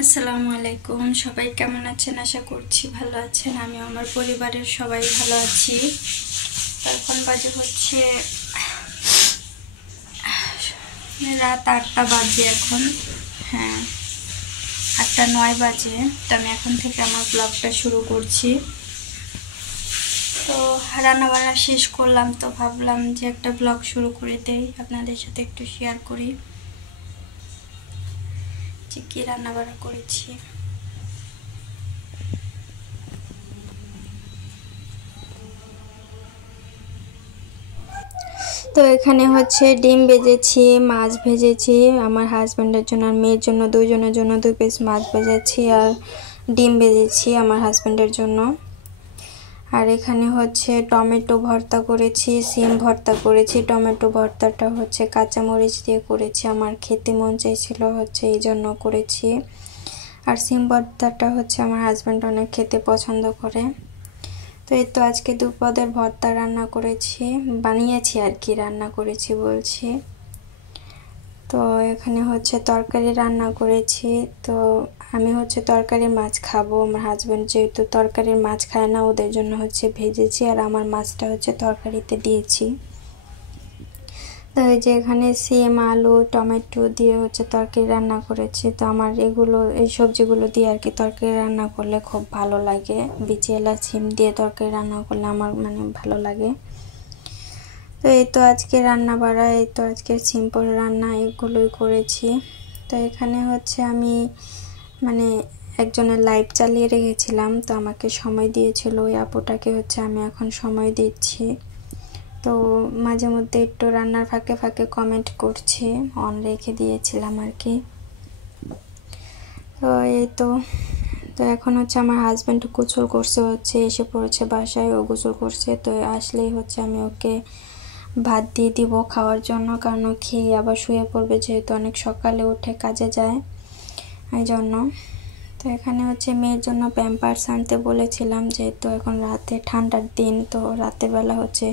আসসালামু আলাইকুম। সবাই কেমন আছেন? আশা করছি ভালো আছেন। আমি আমার পরিবারের সবাই ভালো আছি। এখন বাজে হচ্ছে রাত 8টা বাজে এখন। হ্যাঁ, 8:09 বাজে। তো আমি এখন থেকে আমার ব্লগটা শুরু করছি। তো রান্নাবান্না শেষ করলাম, তো ভাবলাম যে একটা ব্লগ শুরু করে দেই, আপনাদের সাথে একটু শেয়ার করি যে কী রান্নাবান্না করেছি। তো এখানে হচ্ছে ডিম ভেজেছি, মাছ ভেজেছি আমার হাজব্যান্ডের জন্য আর মেয়ের জন্য, দুইজনের জন্য 2 পিস মাছ ভেজেছি আর ডিম ভেজেছি আমার হাজব্যান্ডের জন্য। আর এখানে হচ্ছে টমেটো ভর্তা করেছি, সিম ভর্তা করেছি। টমেটো ভর্তাটা হচ্ছে কাঁচামরিচ দিয়ে করেছি, আমার খেতে মন চাইছিল হচ্ছে এই জন্য করেছি। আর সিম ভর্তাটা হচ্ছে আমার হাজব্যান্ড অনেক খেতে পছন্দ করে। তো এই তো আজকে দুপদের ভর্তা রান্না করেছি, বানিয়েছি আর কি, রান্না করেছি বলছি। তো এখানে হচ্ছে তরকারি রান্না করেছি। তো আমি হচ্ছে তরকারির মাছ খাবো, আমার হাজব্যান্ড যেহেতু তরকারির মাছ খায় না, ওদের জন্য হচ্ছে ভেজেছি আর আমার মাছটা হচ্ছে তরকারিতে দিয়েছি। তো এই যে এখানে সিম, আলু, টমেটো দিয়ে হচ্ছে তরকারি রান্না করেছি। তো আমার এই সবজিগুলো দিয়ে আর কি তরকারি রান্না করলে খুব ভালো লাগে। বিচেলা সিম দিয়ে তরকারি রান্না করলে আমার ভালো লাগে। তো এই তো আজকে রান্না বাড়া, এই তো আজকে সিম্পল রান্না এগুলোই করেছি। তো এখানে হচ্ছে আমি একজনের লাইভ চালিয়ে রেখেছিলাম, তো আমাকে সময় দিয়েছিল, ওই আপুটাকে হচ্ছে আমি এখন সময় দিচ্ছি। তো মাঝে মধ্যে একটু রান্নার ফাঁকে ফাঁকে কমেন্ট করছি, অন রেখে দিয়েছিলাম আর কি। তো এই তো এখন হচ্ছে আমার হাজব্যান্ড গোসল করছে, হচ্ছে এসে পড়েছে বাসায়, ও গোসল করছে। তো আসলেই হচ্ছে আমি ওকে ভাত দিয়ে দিব খাওয়ার জন্য, কারণ খেয়ে আবার শুয়ে পড়বে, যেহেতু অনেক সকালে উঠে কাজে যায় এই জন্য। তো এখানে হচ্ছে মেয়ের জন্য প্যাম্পার্স আনতে বলেছিলাম, যেহেতু এখন রাতে ঠান্ডার দিন, তো রাতের বেলা হচ্ছে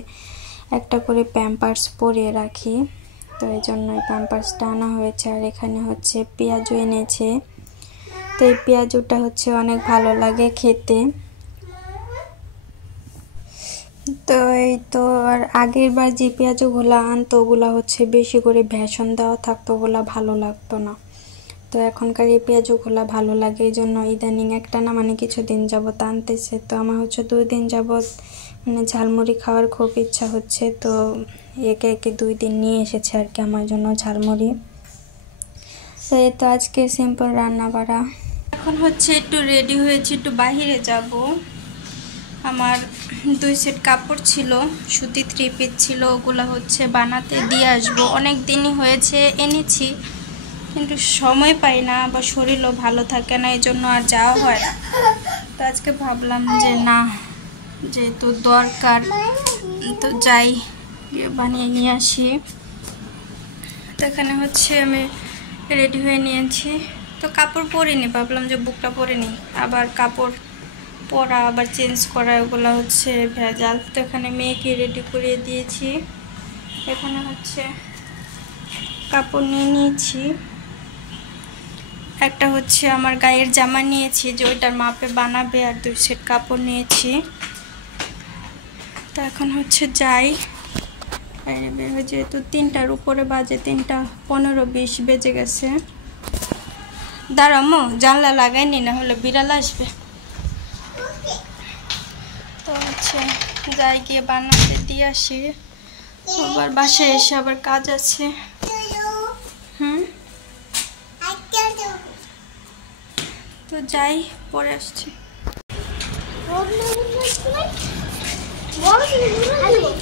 একটা করে প্যাম্পার্স পরিয়ে রাখি, তো এই জন্য প্যাম্পার্সটা আনা হয়েছে। আর এখানে হচ্ছে পেঁয়াজু এনেছে, তো এই পেঁয়াজুটা হচ্ছে অনেক ভালো লাগে খেতে। তো এই তো আর আগের বার যে পেঁয়াজগুলো আনতো ওগুলা হচ্ছে বেশি করে ভেষণ দেওয়া থাকতো, ওগুলা ভালো লাগতো না। তো এখনকার এই পেঁয়াজগুলো ভালো লাগে, এই জন্য ইদানিং একটা না কিছুদিন যাবত আনতেছে। তো আমার হচ্ছে 2 দিন যাবত ঝালমুড়ি খাওয়ার খুব ইচ্ছা হচ্ছে, তো একে একে 2 দিন নিয়ে এসেছে আর কি আমার জন্য ঝালমুড়ি। তো এই তো আজকে সিম্পল রান্না বাড়া। এখন হচ্ছে একটু রেডি হয়েছি, একটু বাহিরে যাব। আমার 2 সেট কাপড় ছিল, সুতি 3 পিস ছিল, ওগুলো হচ্ছে বানাতে দিয়ে আসবো। অনেক দিনই হয়েছে এনেছি, কিন্তু সময় পাই না বা শরীরও ভালো থাকে না, এই জন্য আর যাওয়া হয় না। তো আজকে ভাবলাম যে না, যেহেতু দরকার তো যাই, বানিয়ে নিয়ে আসি। তো এখানে হচ্ছে আমি রেডি হয়ে নিয়েছি, তো কাপড় পরিনি, ভাবলাম যে বুকটা পরে নিই, আবার কাপড় পরা আবার চেঞ্জ করা ওগুলো হচ্ছে ভেজাল। তো এখানে মেয়েকে রেডি করিয়ে দিয়েছি, এখানে হচ্ছে কাপড় নিয়ে নিয়েছি। একটা হচ্ছে আমার গায়ের জামা নিয়েছি, যে ওইটার মাপে বানাবে, আর 2 সেট কাপড় নিয়েছি। তো এখন হচ্ছে যাই, বাইরে বের হয়ে, যেহেতু 3টার উপরে বাজে, 3:15-20 বেজে গেছে। দাঁড়ামো, জানলা লাগাইনি, না হলে বিড়াল আসবে। তো হচ্ছে যাই, গিয়ে বানাতে দিয়ে আসি, আবার বাসায় এসে আবার কাজ আছে। তো যাই, পরে আসছি।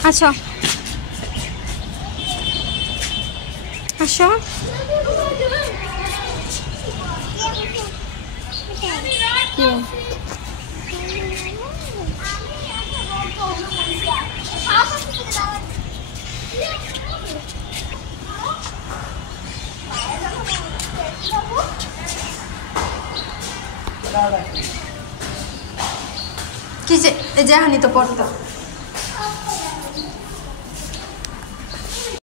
আচ্ছা আসো। কি যে এই যে হানি তো পড়তো